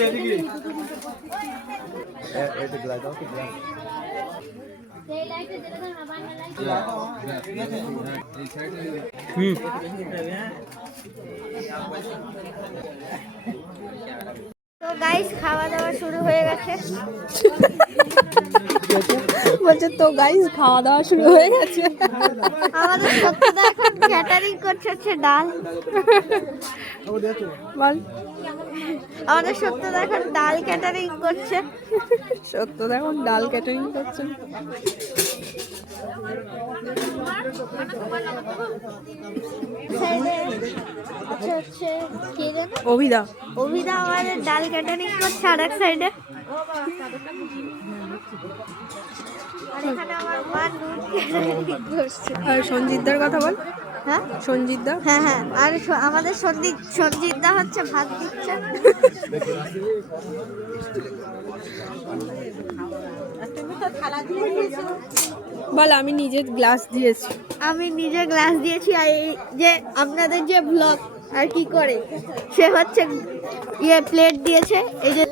তো গাইস খাওয়া দাওয়া শুরু হয়ে গেছে। বলছে তো গাইস খাওয়া দাওয়া শুরু হয়ে গেছে। আমাদের সত্যদা এখন ক্যাটারিং করছে হচ্ছে ডাল। বল আমাদের সত্যদা এখন ডাল ক্যাটারিং করছে। সত্য এখন ডাল ক্যাটারিং করছে। অভিদা অভিদা আমাদের ডাল ক্যাটারিং করছে আর এক সাইডে। আর এখানে আমার মা নুন ক্যাটারিং করছে। আর সঞ্জিতদার কথা বল। হ্যাঁ সঞ্জিতদা, হ্যাঁ হ্যাঁ, আর আমাদের সঞ্জিতদা হচ্ছে ভাত দিচ্ছে। বল আমি নিজে গ্লাস দিয়েছি। আমি নিজে গ্লাস দিয়েছি। আর এই যে আপনাদের যে ব্লগ আর কি করে সে হচ্ছে ইয়ে প্লেট দিয়েছে। এই যে